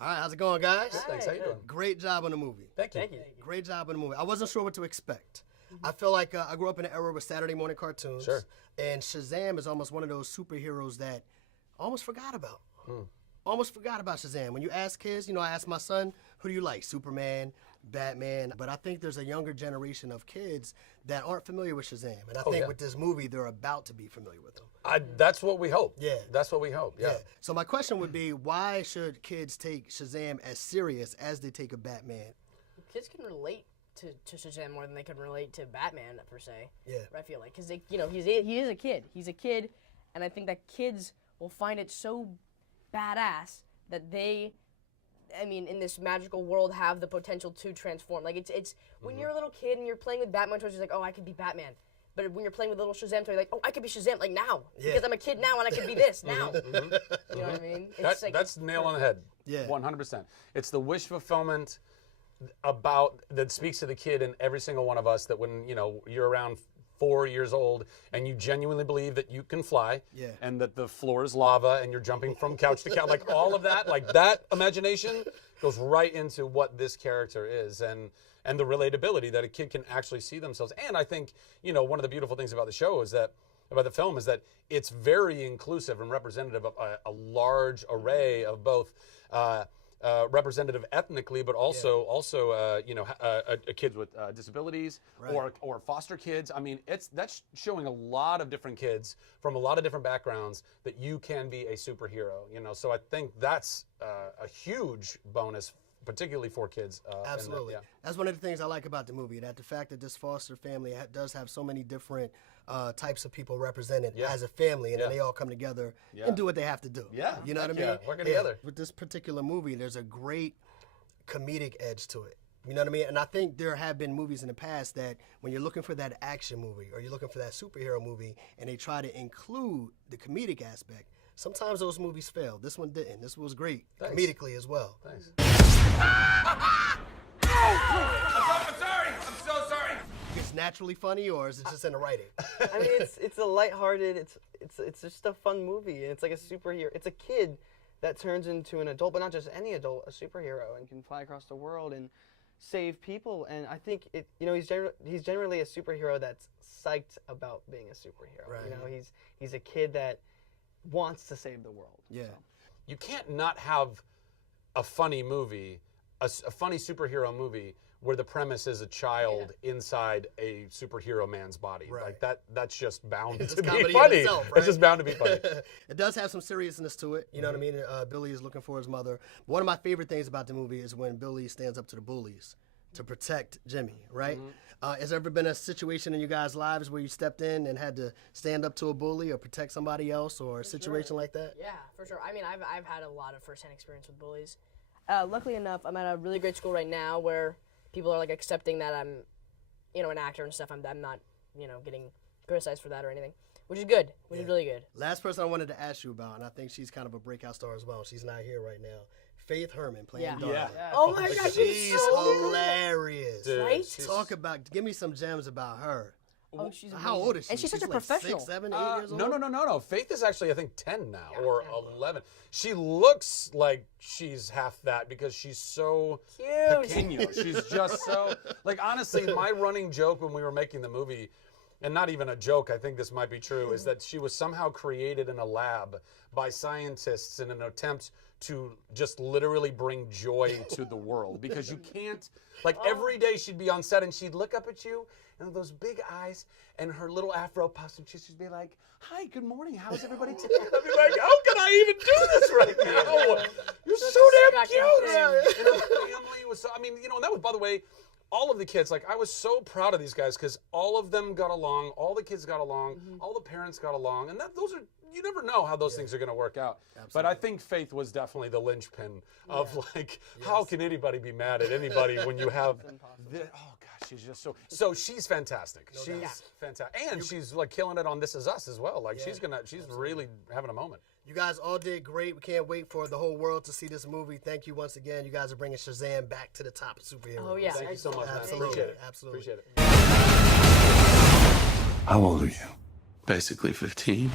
All right, how's it going, guys? Good, thanks. How you doing? Great job on the movie. Thank you. Great job on the movie. I wasn't sure what to expect. I feel like I grew up in an era with Saturday morning cartoons. Sure. And Shazam is almost one of those superheroes that I almost forgot about. Almost forgot about Shazam. When you ask kids, I ask my son, who do you like? Superman, Batman. But I think there's a younger generation of kids that aren't familiar with Shazam. And I think with this movie, they're about to be familiar with him. That's what we hope. Yeah. That's what we hope. Yeah. So my question would be, why should kids take Shazam as serious as they take a Batman? Kids can relate to Shazam more than they can relate to Batman per se. Yeah. I feel like because he is a kid. He's a kid, and I think that kids will find it so badass that they, in this magical world, have the potential to transform. Like it's when you're a little kid and you're playing with Batman toys, you're like, oh, I could be Batman. But when you're playing with little Shazam toy, you're like, oh, I could be Shazam, like now, because I'm a kid now and I could be this now. You know what I mean? That's nail on the head. Yeah. 100%. It's the wish fulfillment that speaks to the kid in every single one of us. That when you're around 4 years old and you genuinely believe that you can fly, and that the floor is lava and you're jumping from couch to couch, like all of that, like that imagination goes right into what this character is, and the relatability that a kid can actually see themselves. And I think one of the beautiful things about the show is that about the film is that it's very inclusive and representative of a large array of both. Representative ethnically, but also kids with disabilities, or foster kids. I mean, that's showing a lot of different kids from a lot of different backgrounds that you can be a superhero. So I think that's a huge bonus, particularly for kids. Absolutely. That's one of the things I like about the movie, that the fact that this foster family does have so many different types of people represented as a family, and then they all come together and do what they have to do. You know what I mean? Working together. With this particular movie, there's a great comedic edge to it. You know what I mean? And I think there have been movies in the past that when you're looking for that action movie or you're looking for that superhero movie and they try to include the comedic aspect, sometimes those movies fail. This one didn't. This was great comedically as well. Thanks. I'm sorry. I'm so sorry. It's naturally funny, or is it just in the writing? I mean, it's a lighthearted. It's just a fun movie, and it's like a superhero. It's a kid that turns into an adult, but not just any adult, a superhero, and can fly across the world and save people. And I think he's generally a superhero that's psyched about being a superhero. Right. He's a kid that wants to save the world. Yeah. So. You can't not have a funny movie, a funny superhero movie, where the premise is a child inside a superhero man's body. Right. Like that's just bound It's to be comedy funny. in itself, right? It's just bound to be funny. It does have some seriousness to it. You know what I mean? Billy is looking for his mother. One of my favorite things about the movie is when Billy stands up to the bullies to protect Jimmy, right? Has there ever been a situation in you guys' lives where you stepped in and had to stand up to a bully or protect somebody else, or a situation like that? Yeah, for sure. I mean, I've had a lot of firsthand experience with bullies. Luckily enough, I'm at a really great school right now where people are like accepting that I'm, an actor and stuff. I'm not, getting criticized for that or anything, which is good. Which is really good. Last person I wanted to ask you about, and I think she's kind of a breakout star as well. She's not here right now. Faith Herman playing Dawn. Oh my gosh, She's so hilarious. Dude, right? Give me some gems about her. Oh, she's How amazing. old is she? And she's such a like professional. 6, 7, 8 years old? No. Faith is actually, I think, 10 now, or 11. She looks like she's half that because she's so pequeño. She's just so, like, honestly, my running joke when we were making the movie, and not even a joke, I think this might be true, is that she was somehow created in a lab by scientists in an attempt to just literally bring joy to the world. Because you can't, like, every day she'd be on set and she'd look up at you and those big eyes and her little afro puffs, and she'd be like, "Hi, good morning, how's everybody today?" I'd be like, "How can I even do this right now? You're so damn cute." And her family was so, and that was, by the way, all of the kids, like, I was so proud of these guys because all of them got along, all the kids got along, all the parents got along, and those are, you never know how those things are going to work out. Absolutely. But I think Faith was definitely the linchpin of, like, how can anybody be mad at anybody when you have, oh gosh, she's just so she's fantastic. She's fantastic. And she's, like, killing it on This Is Us as well. Like, she's really having a moment. You guys all did great. We can't wait for the whole world to see this movie. Thank you once again. You guys are bringing Shazam back to the top of superheroes. Oh, yeah. Thank you so much, man. Absolutely. Appreciate it. Absolutely. Appreciate it. How old are you? Basically 15.